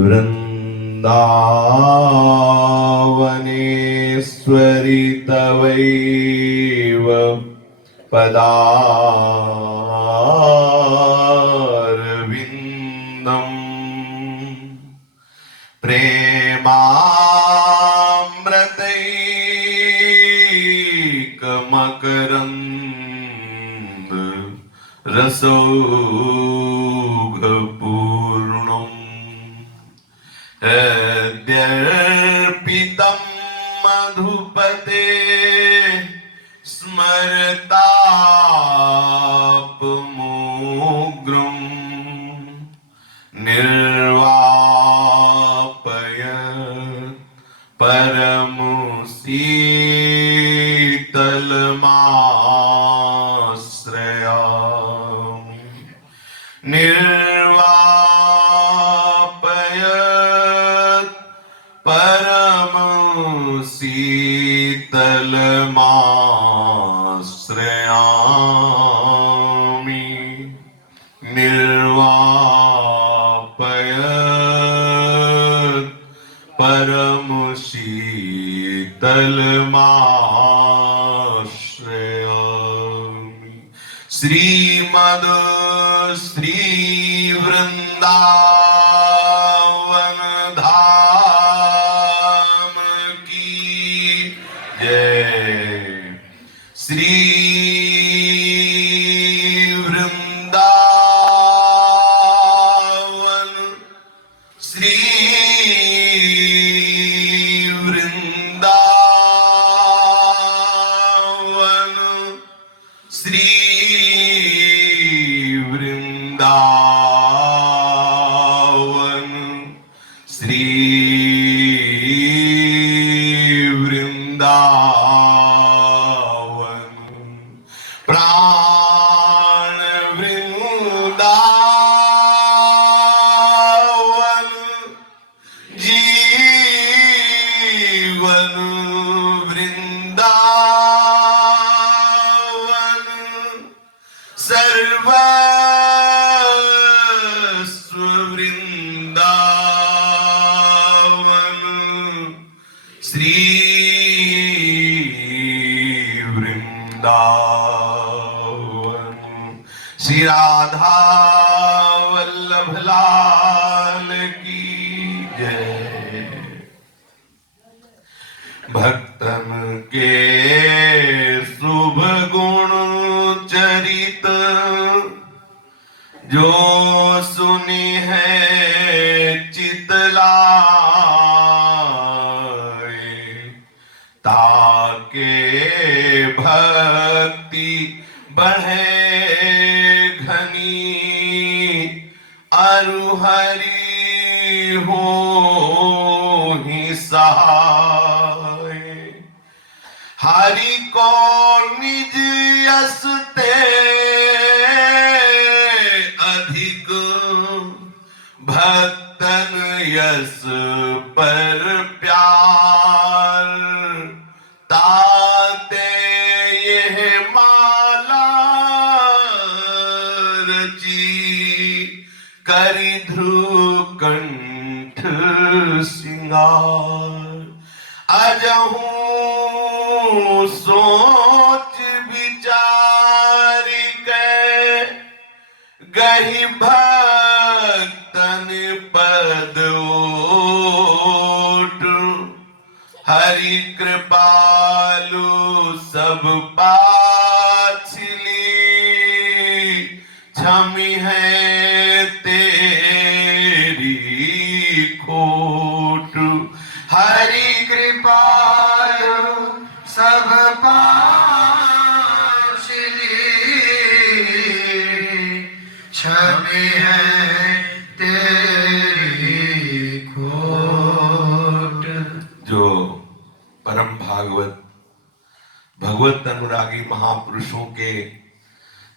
वृन्दावनेश्वरि तवैव पदारविन्दम् प्रेमामृतैकमकरन्द रसौघपूर्णम् अद्यर्पितं मधुपते स्मरतापमोग्रं निर्वापय परमशीतलमाश्रयामि निर्वापयत् परमशीतलमाश्रयामि निर्वापयत् परमशीतलमाश्रयामि। श्रीमद् श्री वृंदावन धाम की जय। श्री वृंदावन श्री वृंदावन श्री वृंदावन श्री वृंदावन प्राण वृंदावन जीवन वृंदावन सर्वस्व वृंदावन श्री वृंदावन। श्री राधा वल्लभ लाल की जय। भक्तन के शुभ गुण चरित जो सुनी है चितलाए, ताके भक्ति बढ़े घनी अरु हरि हो ही सहाय। हरि को निज यस ते अधिक भक्तन यस पर प्यार, ताते यह माला रची करि ध्रुव कंठ सिंगार। अजहूं सोच विचार के गहि भक्तन पद ओट। हरि कृपालु सब पाछली क्षमि है तेरी खोट। हरि कृपालु सब पाछली क्षमि है तेरी खोट। जो परम भगवत अनुरागी महापुरुषों के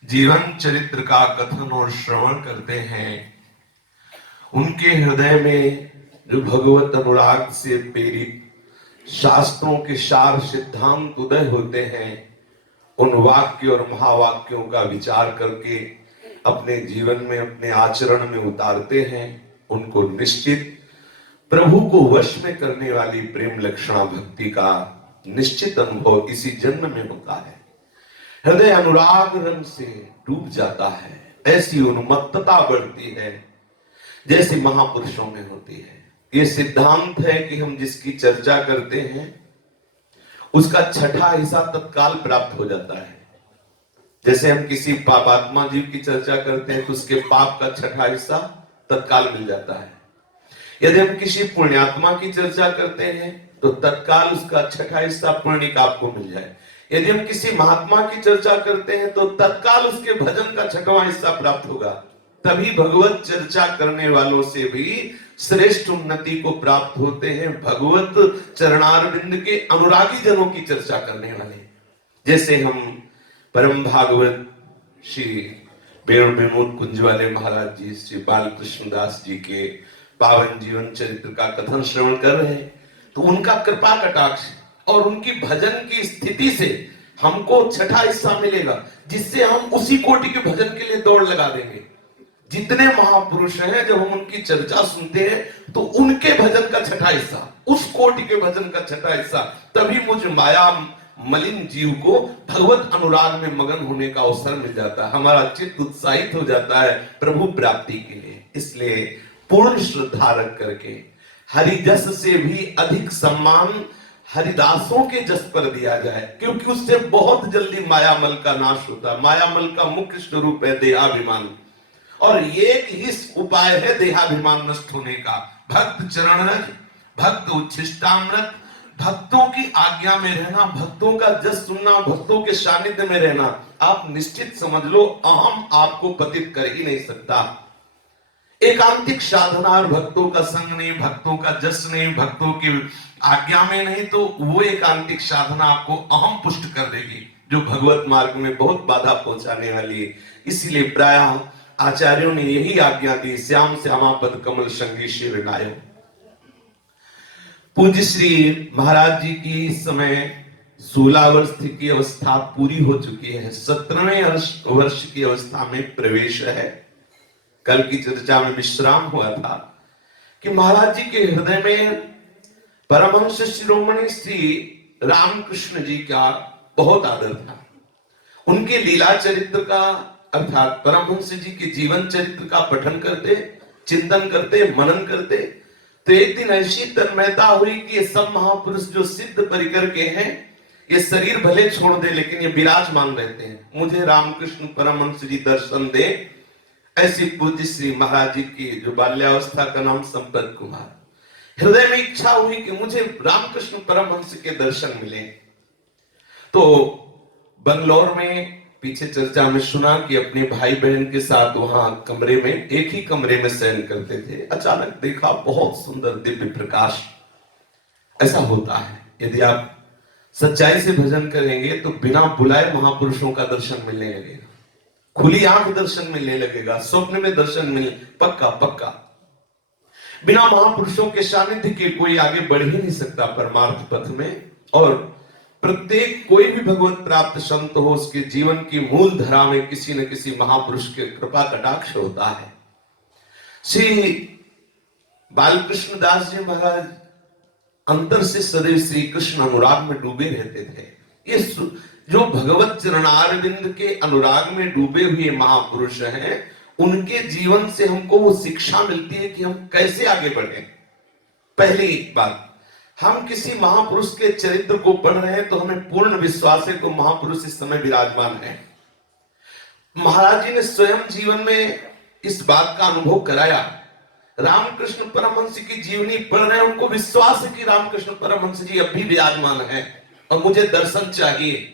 जीवन चरित्र का कथन और श्रवण करते हैं, उनके हृदय में जो भगवत अनुराग से प्रेरित शास्त्रों के सार सिद्धांत उदय होते हैं, उन वाक्य और महावाक्यों का विचार करके अपने जीवन में अपने आचरण में उतारते हैं, उनको निश्चित प्रभु को वश में करने वाली प्रेम लक्षणा भक्ति का निश्चित अनुभव इसी जन्म में होता है। हृदय अनुराग रंग से डूब जाता है, ऐसी उन्मत्तता बढ़ती है जैसे महापुरुषों में होती है। ये सिद्धांत है कि हम जिसकी चर्चा करते हैं उसका छठा हिस्सा तत्काल प्राप्त हो जाता है। जैसे हम किसी पापात्मा जीव की चर्चा करते हैं तो उसके पाप का छठा हिस्सा तत्काल मिल जाता है। यदि हम किसी पुण्यात्मा की चर्चा करते हैं तो तत्काल उसका छठा हिस्सा पुण्य का आपको मिल जाए। यदि हम किसी महात्मा की चर्चा करते हैं तो तत्काल उसके भजन का छठवां हिस्सा प्राप्त होगा। तभी भगवत चर्चा करने वालों से भी श्रेष्ठ उन्नति को प्राप्त होते हैं भगवत चरणारविंद के अनुरागी जनों की चर्चा करने वाले। जैसे हम परम भागवत श्री वेणु विनोद कुंज वाले महाराज जी, श्री बालकृष्ण दास जी के पावन जीवन चरित्र का कथन श्रवण कर रहे हैं तो उनका कृपा कटाक्ष और उनकी भजन की स्थिति से हमको छठा हिस्सा मिलेगा, जिससे हम उसी कोटि के भजन के लिए दौड़ लगा देंगे। जितने महापुरुष हैं जब हम उनकी चर्चा सुनते हैं तो उनके भजन का छठा हिस्सा, उस कोटि के भजन का छठा हिस्सा, तभी मुझ माया मलिन जीव को भगवत अनुराग में मगन होने का अवसर मिल जाता है। हमारा चित्त उत्साहित हो जाता है प्रभु प्राप्ति के लिए। इसलिए पूर्ण श्रद्धा रख करके हरिजस से भी अधिक सम्मान हरिदासों के जस पर दिया जाए, क्योंकि उससे बहुत जल्दी मायामल का नाश होता है। मायामल का मुख्य स्वरूप है देहाभिमान, और एक ही उपाय है देहाभिमान नष्ट होने का, भक्त चरण रज, भक्त उच्छिष्टामृत, भक्तों की आज्ञा में रहना, भक्तों का जस सुनना, भक्तों के सानिध्य में रहना। आप निश्चित समझ लो अहम आपको पतित कर ही नहीं सकता। एकांतिक साधना और भक्तों का संग नहीं, भक्तों का जस नहीं, भक्तों की आज्ञा में नहीं, तो वो एकांतिक साधना आपको अहम पुष्ट कर देगी, जो भगवत मार्ग में बहुत बाधा पहुंचाने वाली है। इसीलिए प्रायः आचार्यों ने यही आज्ञा दी, श्याम श्यामा पद कमल संगी शिव नायो। पूज्य श्री महाराज जी की इस समय 16 वर्ष की अवस्था पूरी हो चुकी है, 17वें वर्ष की अवस्था में प्रवेश है। कल की चर्चा में विश्राम हुआ था कि महाराज जी के हृदय में परमहंस शिरोमणि श्री रामकृष्ण जी का बहुत आदर था। उनके लीला चरित्र का अर्थात परमहंस जी के जीवन चरित्र का पठन करते, चिंतन करते, मनन करते, तो एक दिन ऐसी तन्मयता हुई कि ये सब महापुरुष जो सिद्ध परिकर के हैं, ये शरीर भले छोड़ दे लेकिन ये विराजमान रहते हैं, मुझे रामकृष्ण परमहंस जी दर्शन दे। ऐसी पूज्य श्री महाराज जी की जो बाल्यावस्था का नाम संपत कुमार, हृदय में इच्छा हुई कि मुझे रामकृष्ण परमहंस के दर्शन मिले। तो बंगलौर में पीछे चर्चा में सुना कि अपने भाई बहन के साथ वहां कमरे में, एक ही कमरे में शयन करते थे। अचानक देखा बहुत सुंदर दिव्य प्रकाश। ऐसा होता है, यदि आप सच्चाई से भजन करेंगे तो बिना बुलाए महापुरुषों का दर्शन मिलने लगेगा, खुली आंख दर्शन मिलने लगेगा, स्वप्न में दर्शन मिलने, पक्का पक्का। बिना महापुरुषों के सानिध्य के कोई आगे बढ़ ही नहीं सकता परमार्थ पथ में। और प्रत्येक कोई भी भगवत प्राप्त संत हो, उसके जीवन की मूल धरा में किसी न किसी महापुरुष के कृपा कटाक्ष होता है। श्री बालकृष्ण दास जी महाराज अंतर से सदैव श्री कृष्ण अनुराग में डूबे रहते थे। ये जो भगवत चरणारविंद के अनुराग में डूबे हुए महापुरुष हैं, उनके जीवन से हमको वो शिक्षा मिलती है कि हम कैसे आगे बढ़े। पहली बात, हम किसी महापुरुष के चरित्र को पढ़ रहे हैं तो हमें पूर्ण विश्वास है कि महापुरुष इस समय विराजमान है। महाराज जी ने स्वयं जीवन में इस बात का अनुभव कराया। रामकृष्ण परमहंस की जीवनी पढ़ रहे हैं, उनको विश्वास है कि रामकृष्ण परमहंस जी अब भी विराजमान है और मुझे दर्शन चाहिए।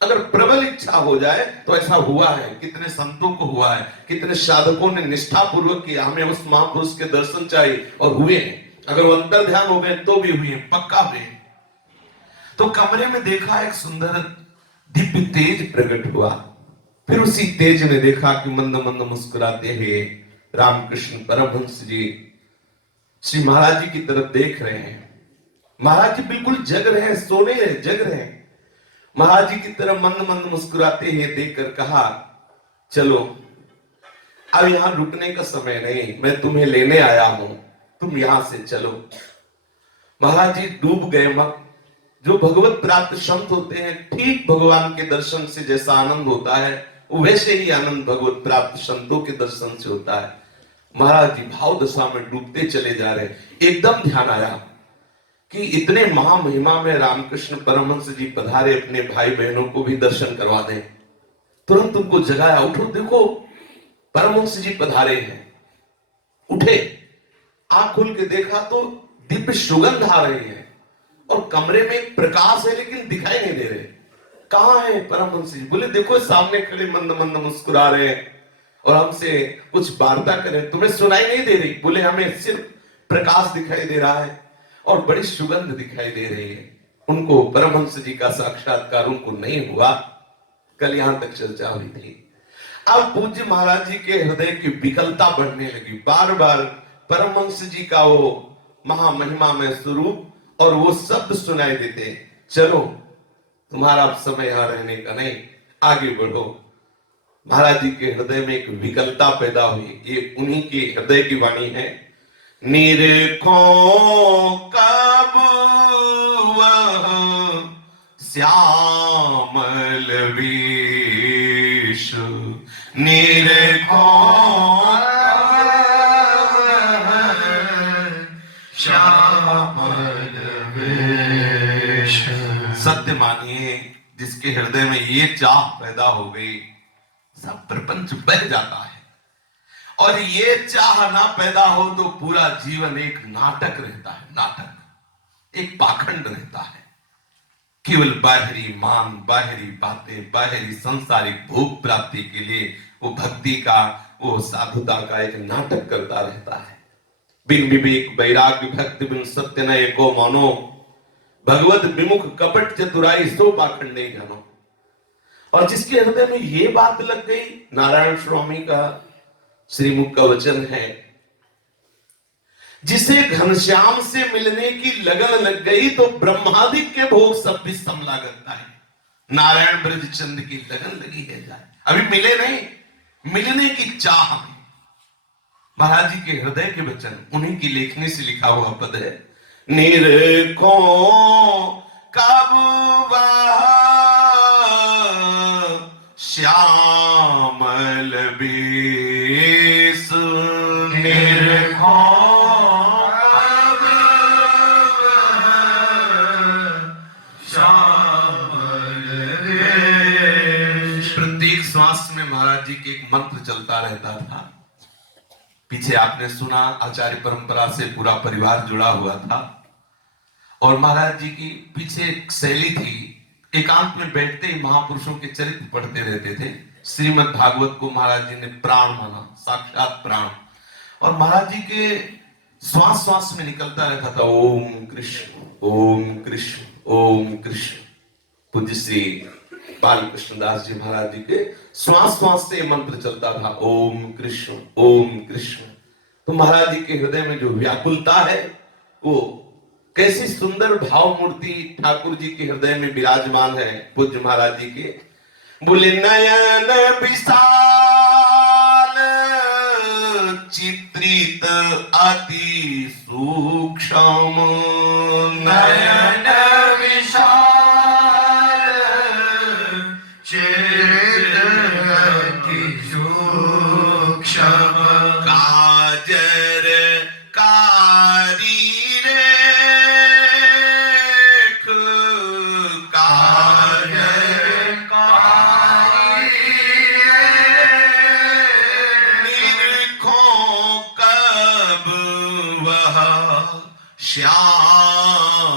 अगर प्रबल इच्छा हो जाए तो ऐसा हुआ है, कितने संतों को हुआ है, कितने साधकों ने निष्ठा पूर्वक किया, हमें उस महापुरुष के दर्शन चाहिए, और हुए हैं। अगर वो अंतर ध्यान हो गए तो भी हुए, पक्का हुए। तो कमरे में देखा एक सुंदर दिव्य तेज प्रकट हुआ। फिर उसी तेज में देखा कि मंद मंद मुस्कुराते हुए रामकृष्ण परमहंस जी श्री महाराज जी की तरफ देख रहे हैं। महाराज जी बिल्कुल जग रहे हैं, सोने हैं, जग रहे हैं। महाराज जी की तरफ मंद मंद मुस्कुराते हुए देखकर कहा, चलो अब यहां रुकने का समय नहीं, मैं तुम्हें लेने आया हूं। तुम यहां से चलो। महाराज जी डूब गए मत। जो भगवत प्राप्त संत होते हैं, ठीक भगवान के दर्शन से जैसा आनंद होता है, वैसे ही आनंद भगवत प्राप्त संतों के दर्शन से होता है। महाराज जी भाव दशा में डूबते चले जा रहे। एकदम ध्यान आया कि इतने महामहिमा में रामकृष्ण परमहंस जी पधारे, अपने भाई बहनों को भी दर्शन करवा दें। तुरंत उनको जगाया, उठो देखो परमहंस जी पधारे हैं। उठे, आंख खोल के देखा तो दिव्य सुगंध आ रही है और कमरे में एक प्रकाश है लेकिन दिखाई नहीं दे रहे। कहां है परमहंस जी? बोले देखो सामने खड़े मंद मंद मुस्कुरा रहे हैं और हमसे कुछ वार्ता करें। तुम्हें सुनाई नहीं दे रही? बोले हमें सिर्फ प्रकाश दिखाई दे रहा है और बड़ी सुगंध दिखाई दे रही है। उनको परमहंस जी का साक्षात्कार उनको नहीं हुआ। कल यहां तक चर्चा हुई थी। अब पूज्य महाराज जी के हृदय की विकलता बढ़ने लगी। बार बार परमहंस जी का वो महामहिमा में स्वरूप और वो शब्द सुनाई देते, चलो तुम्हारा अब समय यहां रहने का नहीं, आगे बढ़ो। महाराज जी के हृदय में एक विकलता पैदा हुई। ये उन्हीं की हृदय की वाणी है। निरखो कब वह श्यामल वेश, निरखो श्यामल वेश। सत्य मानिए, जिसके हृदय में ये चाह पैदा हो गई, सब प्रपंच बह जाता है। और ये चाह ना पैदा हो तो पूरा जीवन एक नाटक रहता है। नाटक, एक पाखंड रहता है। केवल बाहरी मान, बाहरी बातें, बाहरी सांसारिक भोग प्राप्ति के लिए वो भक्ति का, वो साधुता का एक नाटक करता रहता है। बिन विवेक वैराग्य भक्ति बिन सत्य न एको मानो, भगवत विमुख कपट चतुराई सो पाखंड नहीं जानो। और जिसके हृदय में ये बात लग गई, नारायण स्वामी का श्रीमुख का वचन है, जिसे घनश्याम से मिलने की लगन लग गई तो ब्रह्मादिक के भोग सब भी समला लगता है। नारायण ब्रज चंद की लगन लगी है जाए, अभी मिले नहीं, मिलने की चाह में। महाराज जी के हृदय के वचन, उन्हीं की लेखनी से लिखा हुआ पद है। निरखो कब वह श्यामल वेश, निरखो कब श्यामल वेश। प्रत्येक श्वास में महाराज जी के एक मंत्र चलता रहता था। पीछे आपने सुना, आचार्य परंपरा से पूरा परिवार जुड़ा हुआ था और महाराज जी की पीछे एक शैली थी। एकांत में बैठते ही महापुरुषों के चरित्र पढ़ते रहते थे। श्रीमद् भागवत को महाराज जी ने प्राण माना, साक्षात प्राण। और महाराज जी के श्वास श्वास में निकलता रहता था ओम कृष्ण, ओम कृष्ण, ओम कृष्ण। पूज्य श्री बालकृष्ण दास जी महाराज जी के श्वास श्वास से मंत्र चलता था ओम कृष्ण, ओम कृष्ण। तो महाराज जी के हृदय में जो व्याकुलता है, वो कैसी सुंदर भाव मूर्ति ठाकुर जी के हृदय में विराजमान है पूज्य महाराज जी के। बोले नयन विशाल चित्रित अति सूक्ष्म, नयन विशाल चित्रित अति सूक्ष्म, काजर कारी रेख, काजर कारी निरखो कब वह श्यामल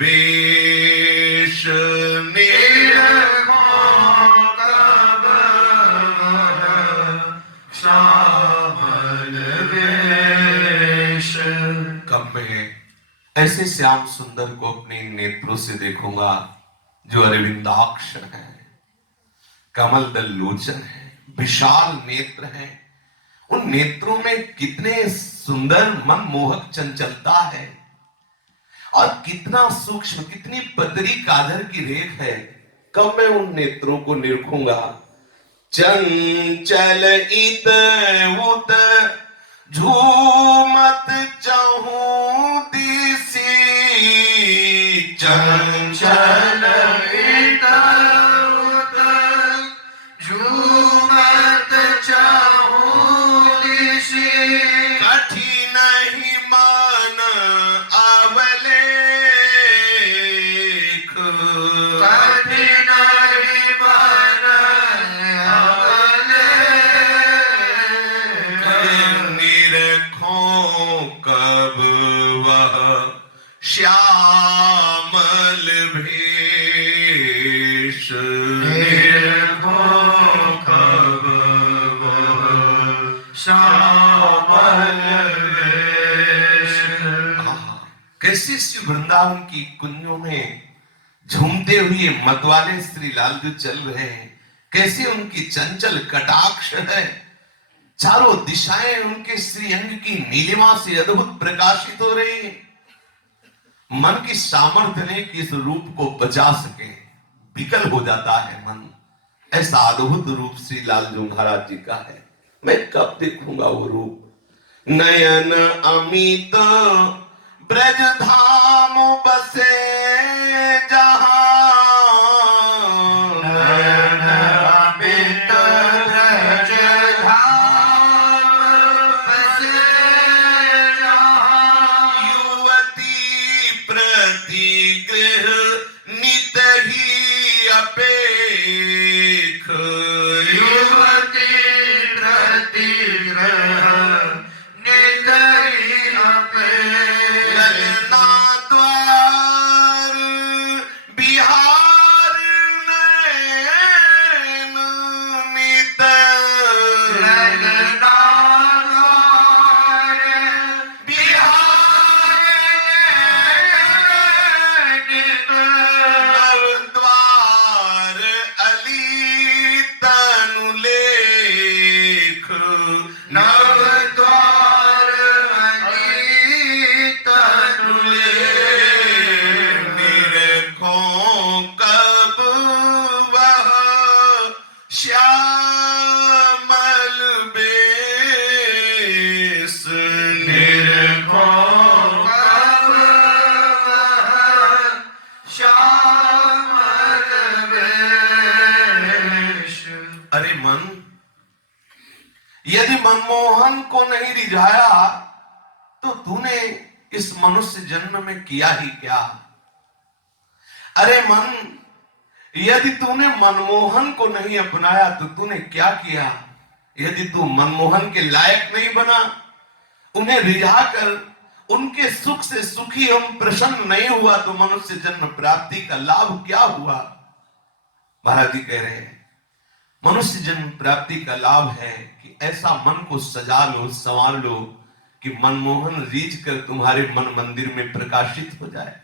वेश, निरखो कब श्यामल वेश। कब मैं ऐसे श्याम सुंदर को अपने नेत्रों से देखूंगा जो अरविंदाक्ष है, कमल दल लोचन है, विशाल नेत्र है। उन नेत्रों में कितने सुंदर मनमोहक चंचलता है और कितना सूक्ष्म, कितनी पतरी काजर की रेख है। कब मैं उन नेत्रों को निरखूंगा। चंचल इत उत झूमत चाहूं दिसी चंचल झूमत चाहूं दिसी कठिन ही मान अवलेख कठिन ही मान अवलेख निरखों कब वह श्यामल भेष कब श्यामल वेश। कैसे श्री वृंदावन की कुंजों में झूमते हुए मतवाले श्री लालजू चल रहे हैं, कैसे उनकी चंचल कटाक्ष है, चारों दिशाएं उनके श्रीअंग की नीलिमा से अद्भुत प्रकाशित हो रही हैं। मन की सामर्थ्य ने कि इस रूप को बचा सके, विकल हो जाता है मन। ऐसा अद्भुत रूप श्री लालजू महाराज जी का है। मैं कब देखूंगा वो रूप। नयन अमित ब्रज धाम बसे जहां नयन अमित ब्रज धाम बसे जहां युवती प्रतिगृह नित ही अपेख युवती प्रतिग्रह नित ही अपेख ललना द्वार बिहार नैन नित ललना द्वार बिहार नित नव द्वार अली तनु लेख नव द्वार अली तनु लेख। निरखों कब वह श्यामल बेस निरखों कब श्यामल वेश। अरे मन, यदि मनमोहन को नहीं रिझाया तो तूने इस मनुष्य जन्म में किया ही क्या। अरे मन, यदि तूने मनमोहन को नहीं अपनाया तो तूने क्या किया। यदि तू मनमोहन के लायक नहीं बना, उन्हें रिझाकर उनके सुख से सुखी हम प्रसन्न नहीं हुआ तो मनुष्य जन्म प्राप्ति का लाभ क्या हुआ। महाराज जी कह रहे हैं मनुष्य जन्म प्राप्ति का लाभ है कि ऐसा मन को सजा लो, संवार लो कि मनमोहन रीझ कर तुम्हारे मन मंदिर में प्रकाशित हो जाए।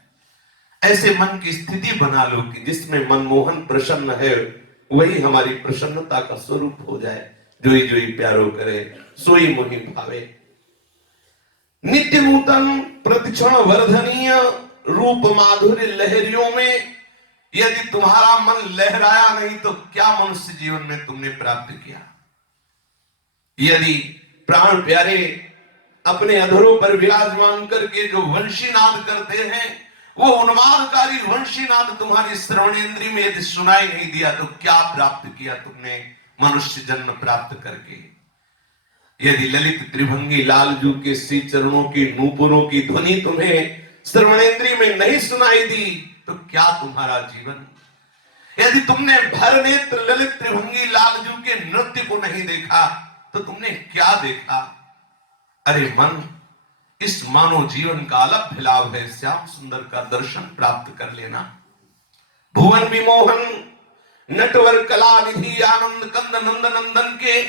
ऐसे मन की स्थिति बना लो कि जिसमें मनमोहन प्रसन्न है वही हमारी प्रसन्नता का स्वरूप हो जाए। जोई जोई प्यारो करे सोई मोहि भावे। नित्य नूतन प्रतिक्षण वर्धनीय रूप माधुर्य लहरियों में यदि तुम्हारा मन लहराया नहीं तो क्या मनुष्य जीवन में तुमने प्राप्त किया। यदि प्राण प्यारे अपने अधरों पर विराजमान करके जो वंशीनाद करते हैं, वो उन्मादकारी वंशीनाद तुम्हारी श्रवणेंद्रिय में यदि सुनाई नहीं दिया तो क्या प्राप्त किया तुमने मनुष्य जन्म प्राप्त करके। यदि ललित त्रिभंगी लालजू के श्री चरणों की नूपुरों की ध्वनि तुम्हें श्रवणेंद्रिय में नहीं सुनाई दी तो क्या तुम्हारा जीवन। यदि तुमने भर नेत्र ललित त्रिभंगी लालजू के नृत्य को नहीं देखा तो तुमने क्या देखा। अरे मन, इस मानव जीवन का अलग लाभ है श्याम सुंदर का दर्शन प्राप्त कर लेना। भुवन विमोहन नटवर कला निधि आनंद कंद नंद नंदन के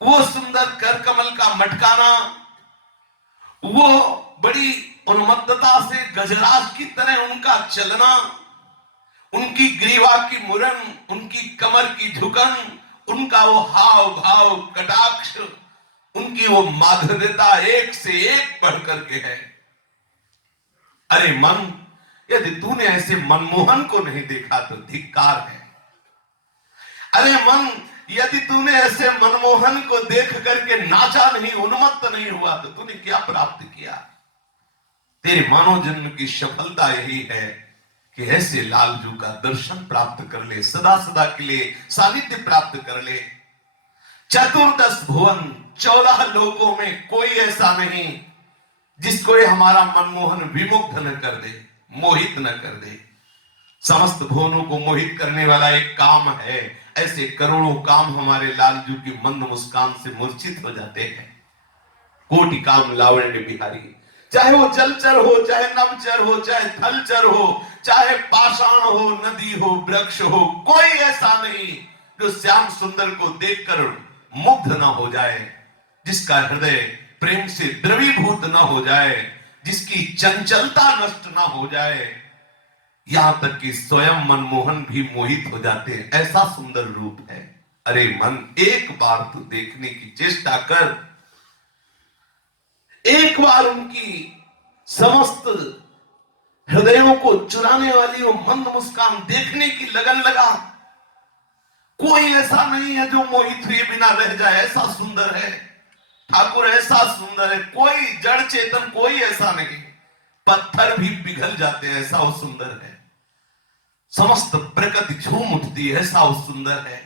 वो सुंदर कर कमल का मटकाना, वो बड़ी उन्मत्तता से गजराज की तरह उनका चलना, उनकी ग्रीवा की मुरन, उनकी कमर की झुकन, उनका वो हाव भाव कटाक्ष, उनकी वो माधुर्यता एक से एक बढ़ करके है। अरे मन, यदि तूने ऐसे मनमोहन को नहीं देखा तो धिक्कार है। अरे मन, यदि तूने ऐसे मनमोहन को देख करके नाचा नहीं, उन्मत्त नहीं हुआ, तो तूने क्या प्राप्त किया? तेरे मानव जन्म की सफलता यही है कि ऐसे लालजू का दर्शन प्राप्त कर ले, सदा सदा के लिए सानिध्य प्राप्त कर ले। चतुर्दश भुवन 14 लोकों में कोई ऐसा नहीं जिसको ये हमारा मनमोहन विमुग्ध न कर दे, मोहित न कर दे। समस्त भुवनों को मोहित करने वाला एक काम है। ऐसे करोड़ों काम हमारे लालजू की मंद मुस्कान से मूर्छित हो जाते हैं। कोटि काम लावण्य बिहारी, चाहे वो जलचर हो, चाहे नभचर हो, चाहे थलचर हो, चाहे पाषाण हो, नदी हो, वृक्ष हो, कोई ऐसा नहीं जो श्याम सुंदर को देखकर मुग्ध ना हो जाए, जिसका हृदय प्रेम से द्रवीभूत ना हो जाए, जिसकी चंचलता नष्ट ना हो जाए। यहां तक कि स्वयं मनमोहन भी मोहित हो जाते हैं, ऐसा सुंदर रूप है। अरे मन, एक बार तू देखने की चेष्टा कर, एक बार उनकी समस्त हृदयों को चुराने वाली वो मंद मुस्कान देखने की लगन लगा। कोई ऐसा नहीं है जो मोहित हुए बिना रह जाए, ऐसा सुंदर है ठाकुर, ऐसा सुंदर है। कोई जड़ चेतन कोई ऐसा नहीं, पत्थर भी पिघल जाते हैं, ऐसा वो सुंदर है। समस्त प्रकृति झूम उठती है, ऐसा वो सुंदर है।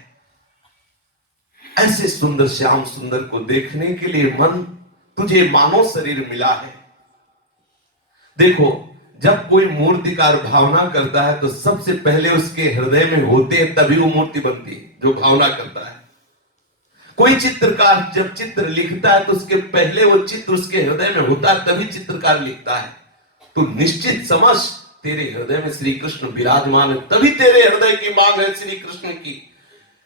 ऐसे सुंदर श्याम सुंदर को देखने के लिए मन, तुझे मानव शरीर मिला है। देखो, जब कोई मूर्तिकार भावना करता है तो सबसे पहले उसके हृदय में होते हैं, तभी वो मूर्ति बनती है जो भावना करता है। कोई चित्रकार जब चित्र लिखता है तो उसके पहले वो चित्र उसके हृदय में होता है, तभी चित्रकार लिखता है। तो निश्चित समझ, तेरे हृदय में श्री कृष्ण विराजमान है, तभी तेरे हृदय की मांग है श्री कृष्ण की।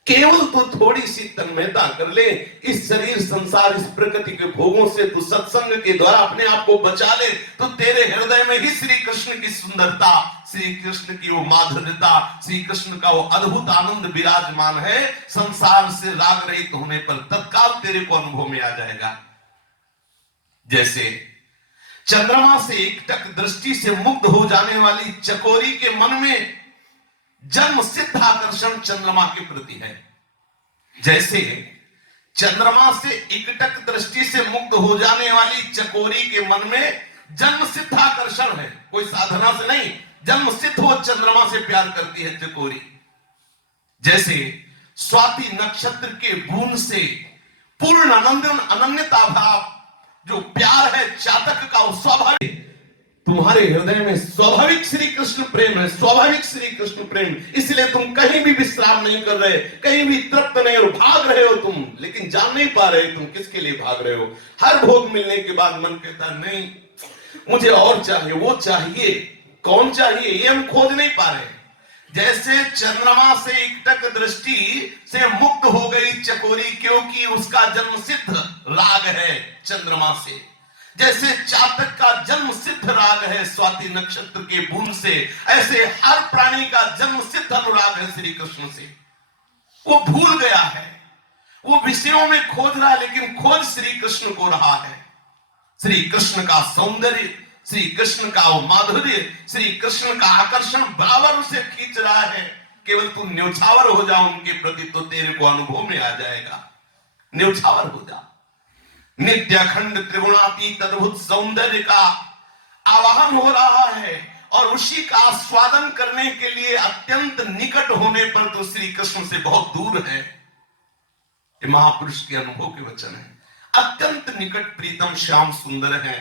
केवल तू थोड़ी सी तन्मयता कर ले, इस शरीर संसार इस प्रकृति के भोगों से तू सत्संग के द्वारा अपने आप को बचा ले, तो तेरे हृदय में ही श्री कृष्ण की सुंदरता, श्री कृष्ण की वो माधुर्यता, श्री कृष्ण का वो अद्भुत आनंद विराजमान है। संसार से राग रहित होने पर तत्काल तेरे को अनुभव में आ जाएगा। जैसे चंद्रमा से एकटक दृष्टि से मुग्ध हो जाने वाली चकोरी के मन में जन्म सिद्ध आकर्षण चंद्रमा के प्रति है, जैसे चंद्रमा से एकटक दृष्टि से मुग्ध हो जाने वाली चकोरी के मन में जन्म सिद्ध आकर्षण है, कोई साधना से नहीं, जन्म सिद्ध वो चंद्रमा से प्यार करती है चकोरी। जैसे स्वाति नक्षत्र के बूंद से पूर्ण अनन्यता भाव जो प्यार है चातक का, वो स्वाभाविक, तुम्हारे हृदय में स्वाभाविक श्री कृष्ण प्रेम है, स्वाभाविक श्री कृष्ण प्रेम। इसलिए तुम कहीं भी विश्राम नहीं कर रहे, कहीं भी तृप्त नहीं, और भाग रहे हो तुम, लेकिन जान नहीं पा रहे तुम किसके लिए भाग रहे हो। हर भोग मिलने के बाद मन कहता नहीं, मुझे और चाहिए, वो चाहिए, कौन चाहिए, ये हम खोज नहीं पा रहे। जैसे चंद्रमा से एकटक दृष्टि से मुक्त हो गई चकोरी, क्योंकि उसका जन्म सिद्ध राग है चंद्रमा से। जैसे चातक का जन्म सिद्ध राग है स्वाति नक्षत्र के बूंद से, ऐसे हर प्राणी का जन्म सिद्ध अनुराग है श्री कृष्ण से। वो भूल गया है, वो विषयों में खोज रहा है, लेकिन खोज श्री कृष्ण को रहा है। श्री कृष्ण का सौंदर्य, श्री कृष्ण का वो माधुर्य, श्री कृष्ण का आकर्षण बराबर उसे खींच रहा है। केवल तू न्योछावर हो जा उनके प्रति, तो तेरे को अनुभव में आ जाएगा। न्योछावर हो जा। नित्य अखंड त्रिगुणातीत अद्भुत सौंदर्य का आवाहन हो रहा है, और उसी का आस्वादन करने के लिए अत्यंत निकट होने पर तो श्री कृष्ण से बहुत दूर है। ये महापुरुष के अनुभव के वचन है। अत्यंत निकट प्रीतम श्याम सुंदर है,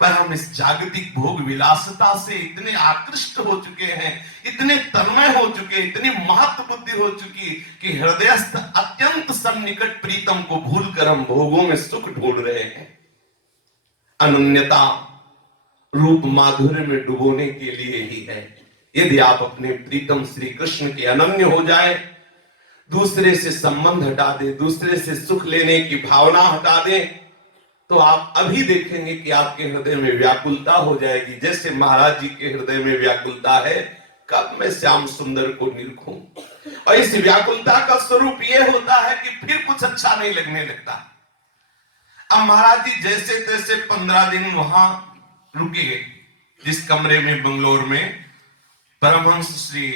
पर हम इस जागतिक भोग विलासता से इतने आकृष्ट हो चुके हैं, इतने तन्मय हो चुके, इतनी महत्व बुद्धि हो चुकी कि हृदयस्थ अत्यंत सन्निकट प्रीतम को भूलकर हम भोगों में सुख ढूंढ रहे हैं। अनन्यता रूप माधुर्य में डुबोने के लिए ही है। यदि आप अपने प्रीतम श्री कृष्ण के अनन्य हो जाए, दूसरे से संबंध हटा दे, दूसरे से सुख लेने की भावना हटा दें, तो आप अभी देखेंगे कि आपके हृदय में व्याकुलता हो जाएगी। जैसे महाराज जी के हृदय में व्याकुलता है, कब मैं श्याम सुंदर को निरखूं। और इस व्याकुलता का स्वरूप यह होता है कि फिर कुछ अच्छा नहीं लगने लगता। अब महाराज जी जैसे तैसे 15 दिन वहां रुके, जिस कमरे में बंगलोर में परमहंस श्री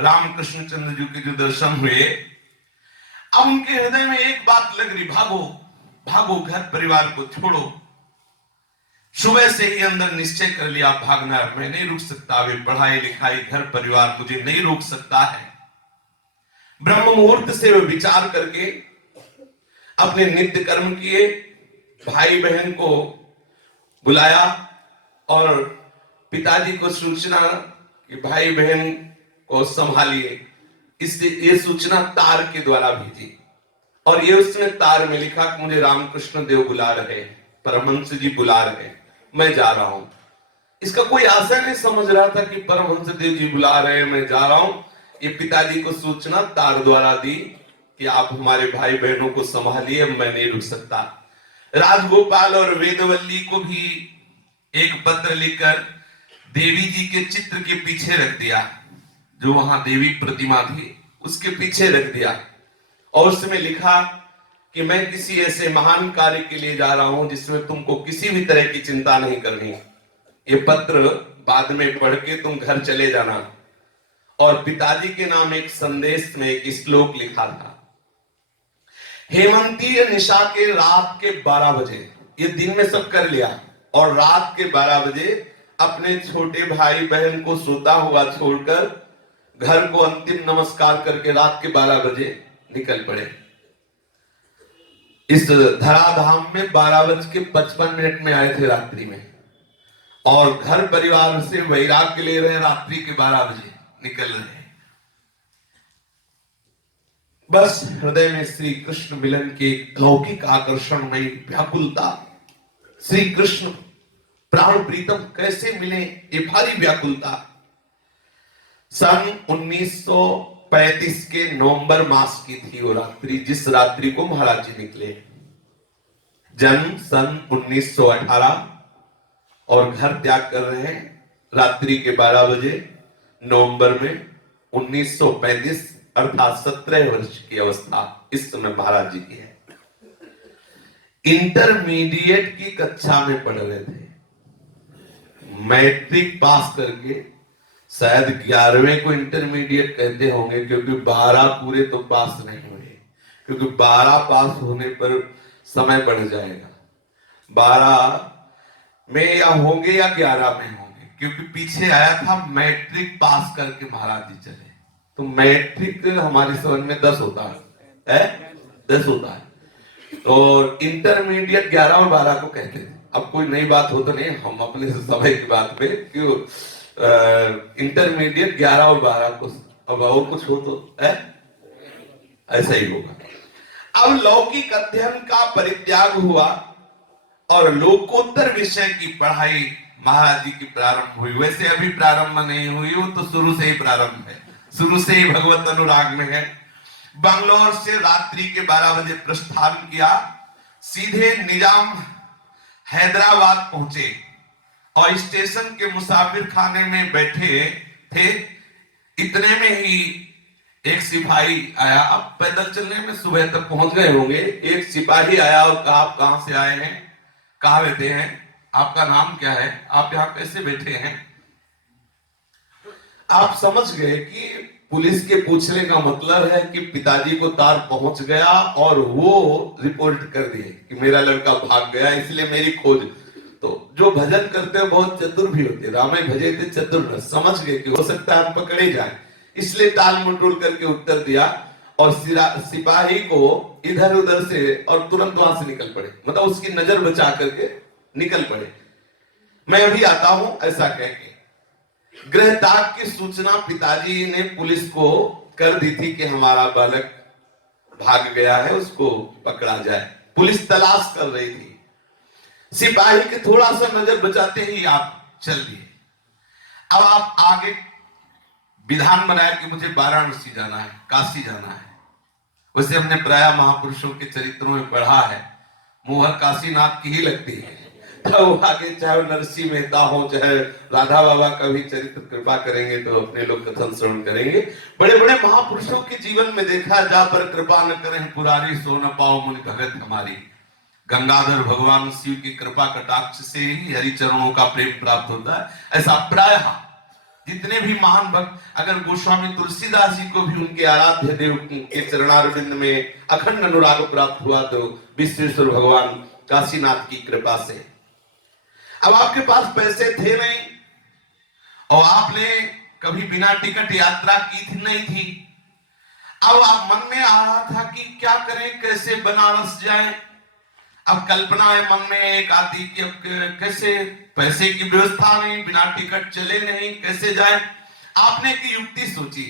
रामकृष्ण चंद्र जी के जो दर्शन हुए, अब उनके हृदय में एक बात लग रही, भागो भागो, घर परिवार को छोड़ो। सुबह से ही अंदर निश्चय कर लिया भागना है, मैं नहीं रुक सकता, वे पढ़ाई लिखाई घर परिवार मुझे नहीं रोक सकता है। ब्रह्म मुहूर्त से वे विचार करके अपने नित्य कर्म किए, भाई बहन को बुलाया और पिताजी को सूचना कि भाई बहन को संभालिए, इसलिए ये सूचना तार के द्वारा भेजी। और ये उसने तार में लिखा कि मुझे रामकृष्ण देव बुला रहे, परमहंस जी बुला रहे, मैं जा रहा हूं। इसका कोई आशा नहीं समझ रहा था कि परमहंस देव जी बुला रहे हैं, मैं जा रहा हूं। ये पिताजी को सूचना तार द्वारा दी कि आप हमारे भाई बहनों को संभालिए, मैं नहीं रुक सकता। राजगोपाल और वेदवल्ली को भी एक पत्र लिखकर देवी जी के चित्र के पीछे रख दिया, जो वहां देवी प्रतिमा थी उसके पीछे रख दिया, और उसमें लिखा कि मैं किसी ऐसे महान कार्य के लिए जा रहा हूं जिसमें तुमको किसी भी तरह की चिंता नहीं करनी। ये पत्र बाद में पढ़ के तुम घर चले जाना। और पिताजी के नाम एक संदेश में एक श्लोक लिखा था, हेमंती निशा के रात के 12 बजे, ये दिन में सब कर लिया, और रात के 12 बजे अपने छोटे भाई बहन को सोता हुआ छोड़कर घर को अंतिम नमस्कार करके रात के 12 बजे निकल पड़े। इस धराधाम में 12:55 में आए थे रात्रि में, और घर परिवार से वैराग्य ले रहे रात्रि के 12 बजे निकल रहे। बस हृदय में श्री कृष्ण मिलन के लौकिक आकर्षण में व्याकुलता, श्री कृष्ण प्राण प्रीतम कैसे मिले, ये भारी व्याकुलता। सन 1935 के नवंबर मास की थी वो रात्रि, जिस रात्रि को महाराज जी निकले। जन्म सन 1918 और घर त्याग कर रहे हैं रात्रि के 12 बजे नवंबर में 1935, अर्थात 17 वर्ष की अवस्था इस समय महाराज जी की है। इंटरमीडिएट की कक्षा में पढ़ रहे थे, मैट्रिक पास करके, शायद 11वें को इंटरमीडिएट कहते होंगे, क्योंकि 12 पूरे तो पास नहीं हुए, क्योंकि 12 पास होने पर समय बढ़ जाएगा। 12 में या होंगे या 11 में होंगे, क्योंकि पीछे आया था मैट्रिक पास करके महाराज जी चले। तो मैट्रिक हमारी समझ में 10 होता है 10 होता है, और इंटरमीडिएट 11 और 12 को कहते थे। अब कोई नई बात हो तो नहीं, हम अपने समय की बात पे क्यों इंटरमीडिएट 11 और 12 को, अब और कुछ हो तो ऐसा ही होगा। अब लौकिक अध्ययन का परित्याग हुआ और लोकोत्तर विषय की पढ़ाई महाराज जी की प्रारंभ हुई। वैसे अभी प्रारंभ नहीं हुई, वो तो शुरू से ही प्रारंभ है, शुरू से ही भगवत अनुराग में है। बंगलोर से रात्रि के 12 बजे प्रस्थान किया, सीधे निजाम हैदराबाद पहुंचे और स्टेशन के मुसाफिर खाने में बैठे थे। इतने में ही एक सिपाही आया, अब पैदल चलने में सुबह तक पहुंच गए होंगे। एक सिपाही आया और कहा, आप कहां से आए हैं, कहां रहते हैं, आपका नाम क्या है, आप यहां कैसे बैठे हैं। आप समझ गए कि पुलिस के पूछने का मतलब है कि पिताजी को तार पहुंच गया और वो रिपोर्ट कर दिए कि मेरा लड़का भाग गया, इसलिए मेरी खोज। तो जो भजन करते हैं बहुत चतुर भी होते, रामे भजे थे चतुर, समझ गए कि हो सकता है हम पकड़े जाए, इसलिए टाल मटोल करके उत्तर दिया और सिपाही को इधर उधर से, और तुरंत वहां से निकल पड़े, मतलब उसकी नजर बचा करके निकल पड़े। मैं अभी आता हूं ऐसा कह के। गृह त्याग की सूचना पिताजी ने पुलिस को कर दी थी कि हमारा बालक भाग गया है, उसको पकड़ा जाए। पुलिस तलाश कर रही थी। सिपाही के थोड़ा सा नजर बचाते ही आप चल दिए। अब आप आगे विधान बनाया कि मुझे वाराणसी जाना है, काशी जाना है। वैसे हमने प्राय महापुरुषों के चरित्रों में पढ़ा है, मुहर काशीनाथ की ही लगती है। तो आगे चाहे नरसिंह मेहता हो, चाहे राधा बाबा का भी चरित्र कृपा करेंगे तो अपने लोग कथन श्रवण करेंगे। बड़े बड़े महापुरुषों के जीवन में देखा, जा पर कृपा न करें पुरारी, सो न पाओ मुनि भगत हमारी। गंगाधर भगवान शिव की कृपा कटाक्ष से ही हरि चरणों का प्रेम प्राप्त होता है। ऐसा प्रायः जितने भी महान भक्त, अगर गोस्वामी तुलसीदास जी को भी उनके आराध्य देव के चरणारविंद में अखंड अनुराग प्राप्त हुआ तो विश्वेश्वर भगवान काशीनाथ की कृपा से। अब आपके पास पैसे थे नहीं और आपने कभी बिना टिकट यात्रा की थी नहीं थी। अब आप मन में आ रहा था कि क्या करें, कैसे बनारस जाएं। अब कल्पना है मन में एक आती कि अब कैसे, पैसे की व्यवस्था नहीं, बिना टिकट चले नहीं, कैसे जाएं। आपने एक युक्ति सोची।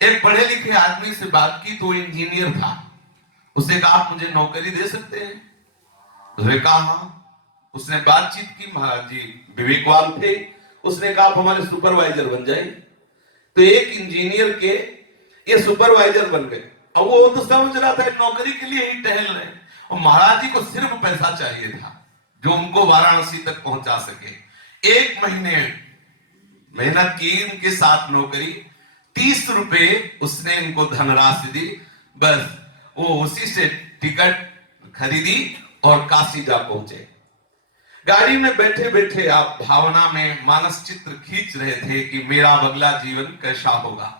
एक पढ़े लिखे आदमी से बात की तो वो इंजीनियर था। उसने कहा आप मुझे नौकरी दे सकते हैं? उसने कहा हाँ। उसने बातचीत की, महाराज जी विवेकवान थे। उसने कहा आप हमारे सुपरवाइजर बन जाए। तो एक इंजीनियर के ये सुपरवाइजर बन गए। अब वो तो समझ रहा था नौकरी के लिए ही टहल रहे, और महाराज जी को सिर्फ पैसा चाहिए था जो उनको वाराणसी तक पहुंचा सके। 1 महीने मेहनत की, उनके साथ नौकरी, 30 रुपए उसने इनको धनराशि दी। बस वो उसी से टिकट खरीदी और काशी जा पहुंचे। गाड़ी में बैठे बैठे आप भावना में मानस चित्र खींच रहे थे कि मेरा अगला जीवन कैसा होगा।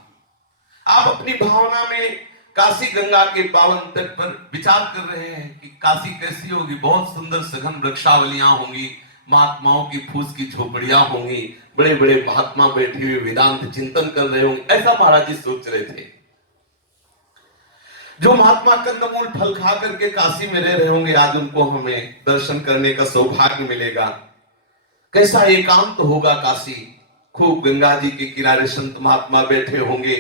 आप अपनी भावना में काशी गंगा के पावन तट पर विचार कर रहे हैं कि काशी कैसी होगी। बहुत सुंदर सघन वृक्षावलियां होंगी, महात्माओं की फूस की झोपड़ियां होंगी, बड़े बड़े महात्मा बैठे हुए वेदांत चिंतन कर रहे होंगे। ऐसा महाराज जी सोच रहे थे। जो महात्मा कंदमूल फल खा करके काशी में रह रहे होंगे, आज उनको हमें दर्शन करने का सौभाग्य मिलेगा। कैसा एकांत होगा काशी, खूब गंगा जी के किनारे संत महात्मा बैठे होंगे।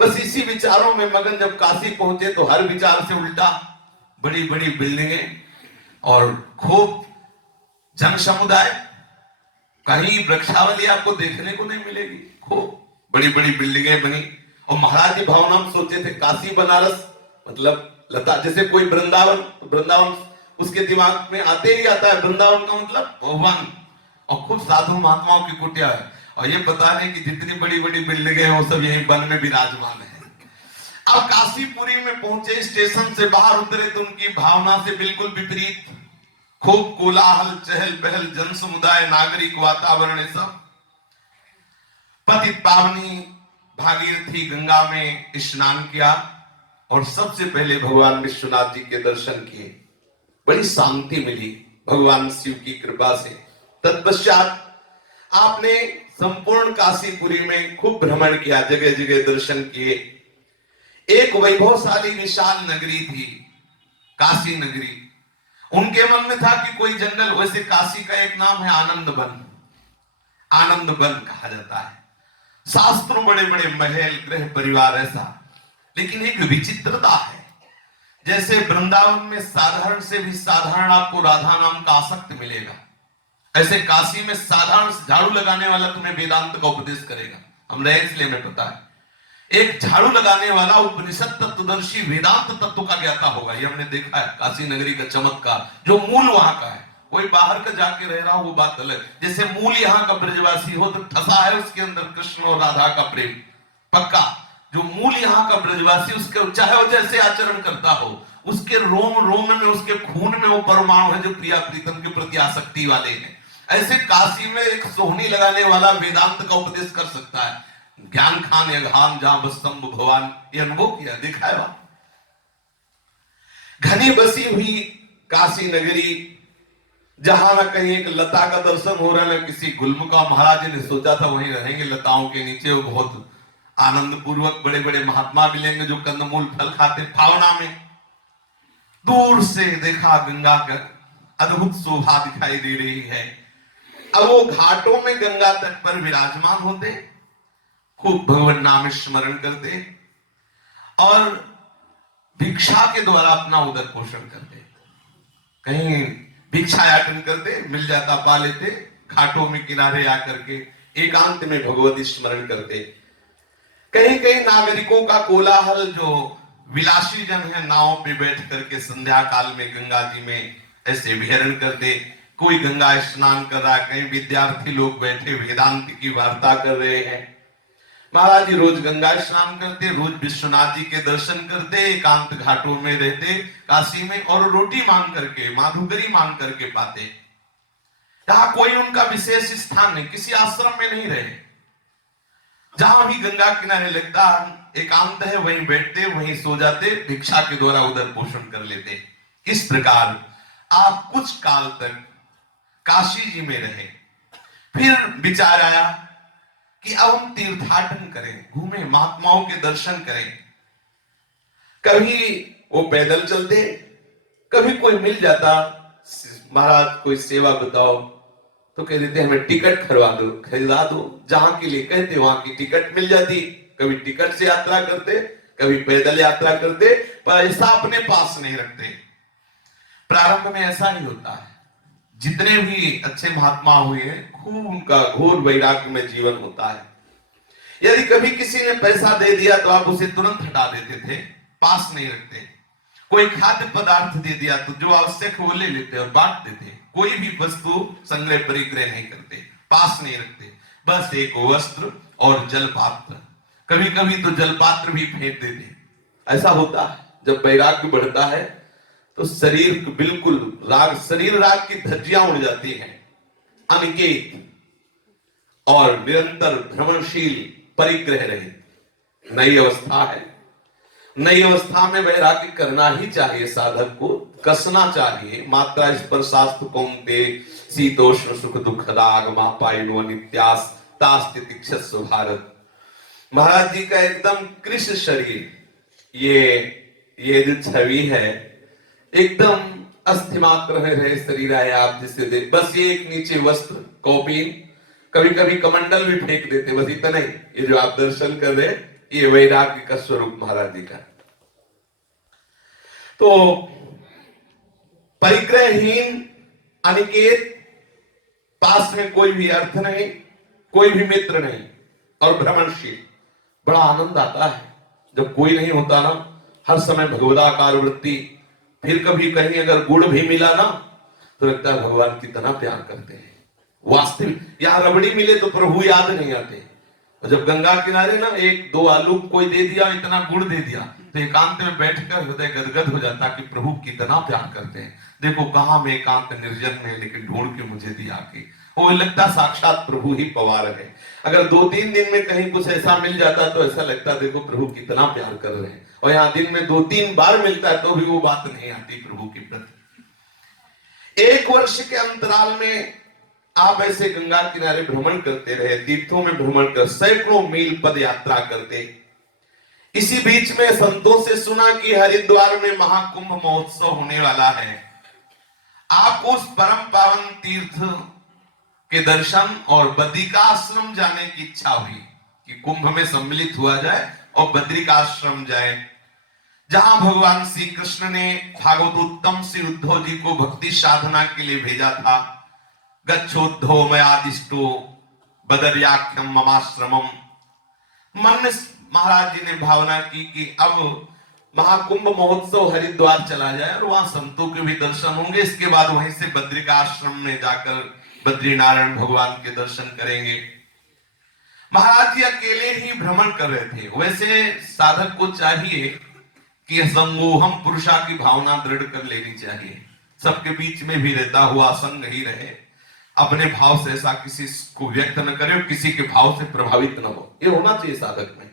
बस इसी विचारों में मगन जब काशी पहुंचे तो हर विचार से उल्टा बड़ी बड़ी बिल्डिंगें और खूब जन समुदाय, कहीं वृक्षावली आपको देखने को नहीं मिलेगी। खूब बड़ी बड़ी बिल्डिंगें बनी। और महाराज जी भावना में सोचे थे काशी बनारस मतलब लता, जैसे कोई वृंदावन, तो वृंदावन उसके दिमाग में आते ही आता है, वृंदावन का मतलब वन, और खूब साधु महात्माओं की कुटिया है। और ये पता नहीं कि जितनी बड़ी बड़ी बिल्डिंगें हैं वो सब यही वन में विराजमान है। अब काशीपुरी में पहुंचे, स्टेशन से बाहर उतरे तो उनकी भावना से बिल्कुल विपरीत। खूब कोलाहल, चहल पहल, जन समुदाय, नागरिक वातावरण, सब। पतित पावनी भागीरथी गंगा में स्नान किया और सबसे पहले भगवान विश्वनाथ जी के दर्शन किए। बड़ी शांति मिली भगवान शिव की कृपा से। तत्पश्चात आपने संपूर्ण काशीपुरी में खूब भ्रमण किया, जगह जगह दर्शन किए। एक वैभवशाली विशाल नगरी थी काशी नगरी। उनके मन में था कि कोई जंगल, वैसे काशी का एक नाम है आनंद वन, आनंद वन कहा जाता है। शास्त्रों बड़े बड़े महल, गृह परिवार, ऐसा। लेकिन एक विचित्रता है, जैसे वृंदावन में साधारण से भी साधारण आपको राधा नाम का आसक्त मिलेगा, ऐसे काशी में साधारण झाड़ू लगाने वाला तुम्हें वेदांत का उपदेश करेगा। हम रहे इसलिए हमें पता है। एक झाड़ू लगाने वाला उपनिषद तत्वदर्शी वेदांत तत्व का ज्ञाता होगा। ये हमने देखा है काशी नगरी का चमत्कार, जो मूल वहां का है। कोई बाहर का जाके रह रहा हो वो बात अलग। जैसे मूल यहाँ का ब्रजवासी हो तो ठसा है उसके अंदर कृष्ण और राधा का प्रेम पक्का। जो मूल यहाँ का ब्रजवासी, उसके चाहे वो जैसे आचरण करता हो, उसके रोम रोम में, उसके खून में वो परमाणु है जो प्रिया प्रीतम के प्रति आसक्ति वाले हैं। ऐसे काशी में एक सोहनी लगाने वाला वेदांत का उपदेश कर सकता है। ज्ञान खान यज्ञान जहां बस्तंभ भगवान, ये अनुभव किया, देखा है। घनी बसी हुई काशी नगरी, जहां ना कहीं एक लता का दर्शन हो रहा है, ना किसी गुल्म का। महाराज जी ने सोचा था वहीं रहेंगे लताओं के नीचे, वो बहुत आनंद पूर्वक बड़े बड़े महात्मा मिलेंगे जो कंदमूल फल खाते। भावना में दूर से देखा गंगा का अद्भुत शोभा दिखाई दे रही है। अब वो घाटों में गंगा तट पर विराजमान होते, खूब भगवान नाम स्मरण करते और भिक्षा के द्वारा अपना उदर पोषण करते। कहीं भिक्षायाटन करते, मिल जाता पा लेते, घाटों में किनारे आकर के एकांत में भगवती स्मरण करते। कहीं कहीं नागरिकों का कोलाहल, जो विलासी जन है नाव पे बैठ करके संध्या काल में गंगा जी में ऐसे विहरण करते। कोई गंगा स्नान कर रहा है, कहीं विद्यार्थी लोग बैठे वेदांत की वार्ता कर रहे हैं। महाराज जी रोज गंगा स्नान करते, रोज विश्वनाथ जी के दर्शन करते, एकांत घाटों में रहते काशी में, और रोटी मांग करके, माधुकरी मांग करके पाते। यहाँ कोई उनका विशेष स्थान नहीं, किसी आश्रम में नहीं रहे। जहां भी गंगा किनारे लगता एकांत है, वहीं बैठते, वहीं सो जाते, भिक्षा के द्वारा उधर पोषण कर लेते। इस प्रकार आप कुछ काल तक काशी जी में रहे। फिर विचार आया कि अब हम तीर्थाटन करें, घूमें, महात्माओं के दर्शन करें। कभी वो पैदल चलते, कभी कोई मिल जाता, महाराज कोई सेवा बताओ, तो कह देते हमें टिकट खरीदा दो। जहां के लिए कहते वहां की टिकट मिल जाती। कभी टिकट से यात्रा करते, कभी पैदल यात्रा करते, पर ऐसा अपने पास नहीं रखते। प्रारंभ में ऐसा ही होता है। जितने भी अच्छे महात्मा हुए हैं, खूब उनका घोर वैराग्य में जीवन होता है। यदि कभी किसी ने पैसा दे दिया तो आप उसे तुरंत हटा देते थे, पास नहीं रखते। कोई खाद्य पदार्थ दे दिया तो जो आवश्यक है वो ले लेते और बांट देते। कोई भी वस्तु संग्रह परिग्रह नहीं करते, पास नहीं रखते। बस एक वस्त्र और जलपात्र, कभी कभी तो जलपात्र भी फेंक देते। ऐसा होता है। जब वैराग्य बढ़ता है तो शरीर बिल्कुल शरीर राग की धज्जियां उड़ जाती हैं। अनिकेत और निरंतर भ्रमणशील, परिग्रह रहित नई अवस्था है। नई अवस्था में वैराग्य करना ही चाहिए, साधक को कसना चाहिए। मात्रा स्पर्शास्तु कौन्ते शीतोष्ण सुख दुख राग मापायनो नित्यास तास्तितिक्षस्व भारत। महाराज जी का एकदम कृष्ण शरीर, ये जो छवि है, एकदम अस्थि मात्र है शरीर है। आप जिसे देख, बस ये एक नीचे वस्त्र, कौपीन, कभी कभी कमंडल भी फेंक देते, बस इतना ही। ये जो आप दर्शन कर रहे हैं, ये वैराग्य का स्वरूप महाराज जी का। तो परिग्रहहीन, अनिकेत, पास में कोई भी अर्थ नहीं, कोई भी मित्र नहीं, और भ्रमणशील। बड़ा आनंद आता है जब कोई नहीं होता ना, हर समय भगवदाकार वृत्ति। फिर कभी कहीं अगर गुड़ भी मिला ना, तो लगता है भगवान कितना प्यार करते हैं। वास्तविक यहां रबड़ी मिले तो प्रभु याद नहीं आते। और जब गंगा किनारे ना एक दो आलू कोई दे दिया, इतना गुड़ दे दिया, तो एकांत में बैठकर हृदय गदगद हो जाता कि प्रभु कितना प्यार करते हैं। देखो कहां में एकांत निर्जन में, लेकिन ढूंढ के मुझे दिया कि वो लगता साक्षात प्रभु ही पवार है। अगर 2-3 दिन में कहीं कुछ ऐसा मिल जाता तो ऐसा लगता देखो प्रभु कितना प्यार कर रहे हैं। और यहाँ दिन में 2-3 बार मिलता है तो भी वो बात नहीं आती प्रभु के प्रति। 1 वर्ष के अंतराल में आप ऐसे गंगा किनारे भ्रमण करते रहे, तीर्थों में भ्रमण कर सैकड़ों मील पद यात्रा करते। इसी बीच में संतों से सुना कि हरिद्वार में महाकुंभ महोत्सव होने वाला है। आप उस परम पावन तीर्थ के दर्शन और बद्रिकाश्रम जाने की इच्छा हुई कि कुंभ में सम्मिलित हुआ जाए और बद्रिकाश्रम जाए, जहां भगवान श्री कृष्ण ने भागवतोत्तम श्री उद्धव जी को भक्ति साधना के लिए भेजा था। गच्छोद्धव मयादिष्टो बदर्याख्यम ममाश्रमम। मन में महाराज जी ने भावना की कि अब महाकुंभ महोत्सव हरिद्वार चला जाए और वहां संतों के भी दर्शन होंगे। इसके बाद वहीं से बद्रिकाश्रम में जाकर बद्रीनारायण भगवान के दर्शन करेंगे। महाराज जी अकेले ही भ्रमण कर रहे थे। वैसे साधक को चाहिए कि समूहम पुरुषा की भावना दृढ़ कर लेनी चाहिए। सबके बीच में भी रहता हुआ संग ही रहे, अपने भाव से ऐसा किसी को व्यक्त न करे, किसी के भाव से प्रभावित न हो। ये होना चाहिए साधक में।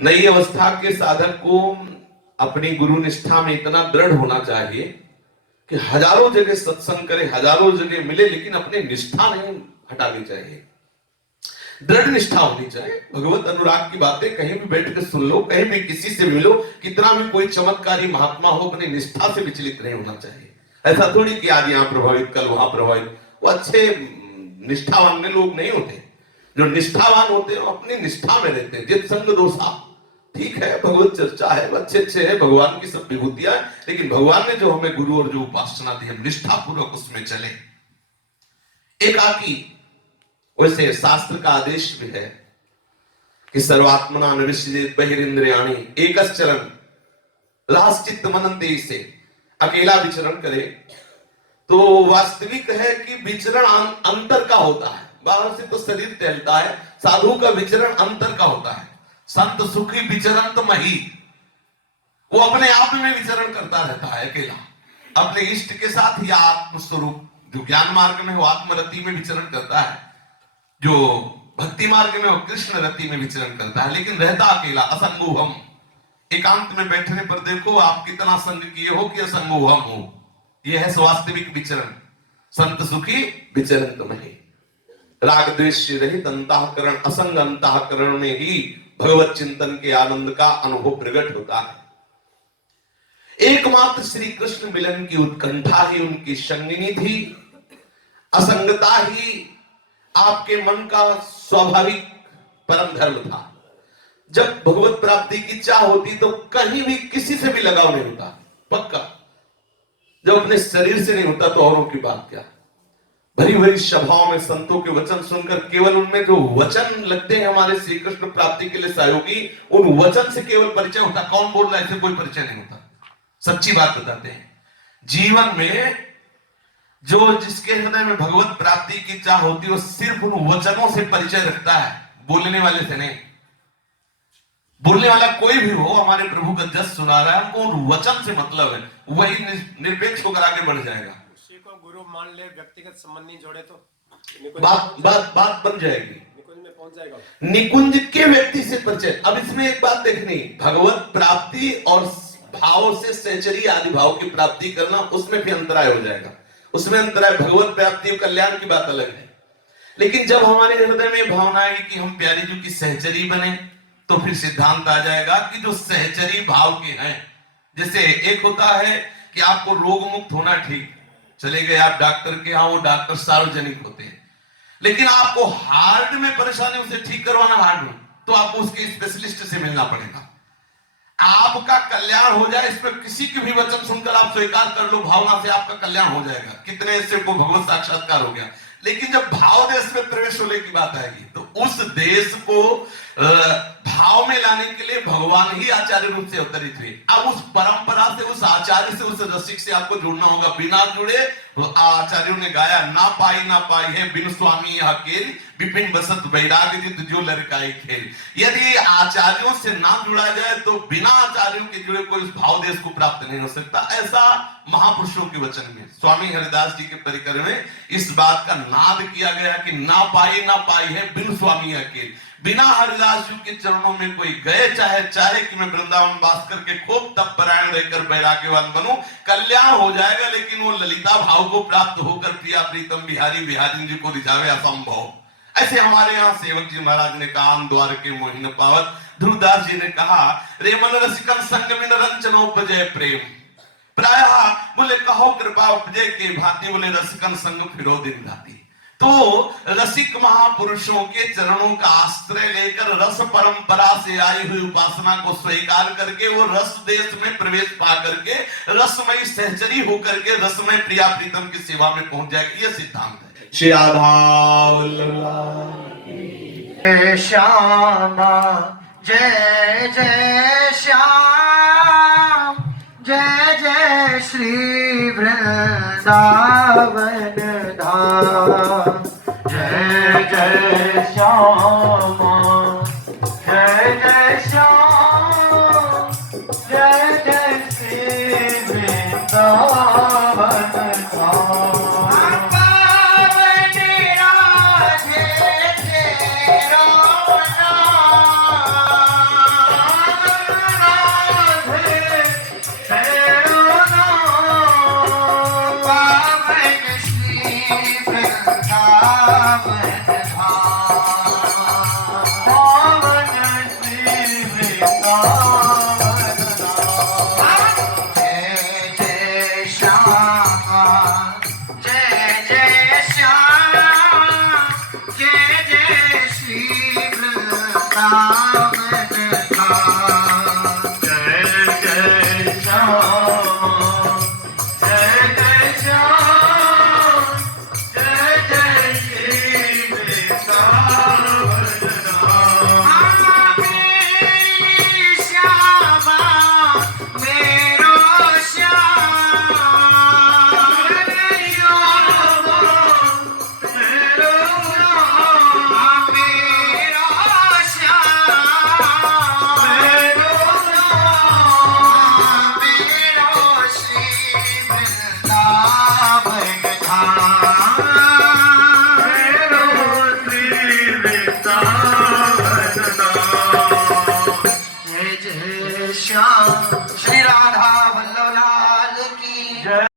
नई अवस्था के साधक को अपनी गुरु निष्ठा में इतना दृढ़ होना चाहिए कि हजारों जगह सत्संग करे, हजारों जगह मिले, लेकिन अपनी निष्ठा नहीं हटानी चाहिए। दृढ़ निष्ठा होनी चाहिए। भगवत अनुराग की बातें कहीं भी बैठ कर सुन लो, कहीं भी किसी से मिलो, कितना भी कोई चमत्कारी महात्मा हो, अपनी निष्ठा से विचलित नहीं होना चाहिए। ऐसा थोड़ी कि आज यहाँ प्रभावित कल वहां प्रभावित। वो अच्छे निष्ठावान लोग नहीं होते। जो निष्ठावान होते हैं वो अपनी निष्ठा में रहते हैं। जित संग दोषा, ठीक है, भगवत चर्चा है, अच्छे है, भगवान की सब विभूतियां, लेकिन भगवान ने जो हमें गुरु और जो उपासना दी, हम निष्ठा पूर्वक उसमें चले। एकाकी, वैसे शास्त्र का आदेश भी है कि सर्वात्मना निविष्येत बहिरिंद्रियाणि एकश्चरन् रासचित्त मनन्ते, से अकेला विचरण करे। तो वास्तविक है कि विचरण अंतर का होता है। बाहर से तो शरीर टहलता है, साधु का विचरण अंतर का होता है। संत सुखी विचरण तो मही, वो अपने आप में विचरण करता रहता है अकेला, अपने इष्ट के साथ या आत्मस्वरूप जो ज्ञान मार्ग में हो आत्मरति में विचरण करता है। जो भक्ति मार्ग में वो कृष्ण रति में विचरण करता है, लेकिन रहता अकेला, असंगोहम। एकांत में बैठने पर देखो आप कितना संग किए हो कि असंगोहम हो। यह है वास्तविक विचरण। संत सुखी विचरण तो नहीं। राग द्वेष रहित अंतःकरण, असंग अंतःकरण में ही भगवत चिंतन के आनंद का अनुभव प्रकट होता है। एकमात्र श्री कृष्ण मिलन की उत्कंठा ही उनकी संगिनी थी। असंगता ही आपके मन का स्वाभाविक परम धर्म था। जब भगवत प्राप्ति की चाह होती तो कहीं भी किसी से भी लगाव नहीं होता, पक्का। जब अपने शरीर से नहीं होता तो औरों की बात क्या। भरी भरी सभाओं में संतों के वचन सुनकर केवल उनमें जो वचन लगते हैं हमारे श्री कृष्ण प्राप्ति के लिए सहयोगी, उन वचन से केवल परिचय होता। कौन बोल रहा है ऐसे कोई परिचय नहीं होता। सच्ची बात बताते हैं। जीवन में जो जिसके हृदय में भगवत प्राप्ति की चाह होती है वो सिर्फ उन वचनों से परिचय रखता है, बोलने वाले से नहीं। बोलने वाला कोई भी हो, हमारे प्रभु का जस सुना रहा है, हमको उन वचन से मतलब है, वही निरपेक्ष होकर आगे बढ़ जाएगा। उसी को गुरु मान ले, व्यक्तिगत संबंध नहीं जोड़े तो बात बन जाएगी, निकुंज में पहुंच जाएगा। निकुंज के व्यक्ति से परिचय। अब इसमें एक बात देखनी, भगवत प्राप्ति और भाव से सहचरी आदि भाव की प्राप्ति करना, उसमें भी अंतराय हो जाएगा। उसमें अंतराय, भगवत प्राप्ति और कल्याण की बात अलग है। लेकिन जब हमारे हृदय में भावना है कि हम प्यारी जी की सहचरी बने, तो फिर सिद्धांत आ जाएगा कि जो सहचरी भाव के हैं, जैसे एक होता है कि आपको रोग मुक्त होना, ठीक, चले गए आप डॉक्टर के यहाँ, वो डॉक्टर सार्वजनिक होते हैं। लेकिन आपको हार्ट में परेशानी, उसे ठीक करवाना हार्ट में, तो आपको उसके स्पेशलिस्ट से मिलना पड़ेगा। आपका कल्याण हो जाए, इस पर किसी के भी वचन सुनकर आप स्वीकार कर लो, भावना से आपका कल्याण हो जाएगा। कितने से को भगवत साक्षात्कार हो गया। लेकिन जब भाव देश में प्रवेश होने की बात आएगी तो उस देश को भाव में लाने के लिए भगवान ही आचार्य रूप से अवतरित हुए। अब उस परंपरा से, उस आचार्य से, उस रसिक से आपको जुड़ना होगा। बिना जुड़े, आचार्यों ने गाया, ना पाई है बिन स्वामी यह खेल, विपिन बसत वैराग्य जित जो लड़काई खेल। यदि आचार्यों से ना जुड़ा जाए तो बिना आचार्यों के जुड़े कोई उस भाव देश को प्राप्त नहीं हो सकता। ऐसा महापुरुषों के वचन में, स्वामी हरिदास जी के परिकर में इस बात का नाद किया गया कि ना पाई है बिन स्वामी अकेल। बिना हरिदास जी के चरणों में कोई गए, चाहे कि मैं वृंदावन वास करके खूब तप परायण रहकर वैराग्यवान बनूं, कल्याण हो जाएगा। लेकिन वो ललिता भाव को प्राप्त होकर प्रिया प्रीतम बिहारी बिहारी जी को रिझावे, असंभव। ऐसे हमारे यहाँ सेवक जी महाराज ने कहा, द्वार के मोहिन पावत। ध्रुवदास जी ने कहा, रे मन रसिकन संग में रंचन उपजय प्रेम। प्रायः बोले कहो कृपा उपजय के भांति, बोले रसिकन संग फिरो दिन राती। तो रसिक महापुरुषों के चरणों का आश्रय लेकर रस परंपरा से आई हुई उपासना को स्वीकार करके वो रस देश में प्रवेश पा करके रसमयी सहचरी होकर के रसमय प्रिया प्रीतम की सेवा में पहुंच जाएगी। यह सिद्धांत है। श्री राधा श्यामा जय जय श्याम, जय जय श्री वृंदावन धाम। जय जय श्यामा जय जय श्याम, जय जय श्री वृंदावन धाम। Sham जय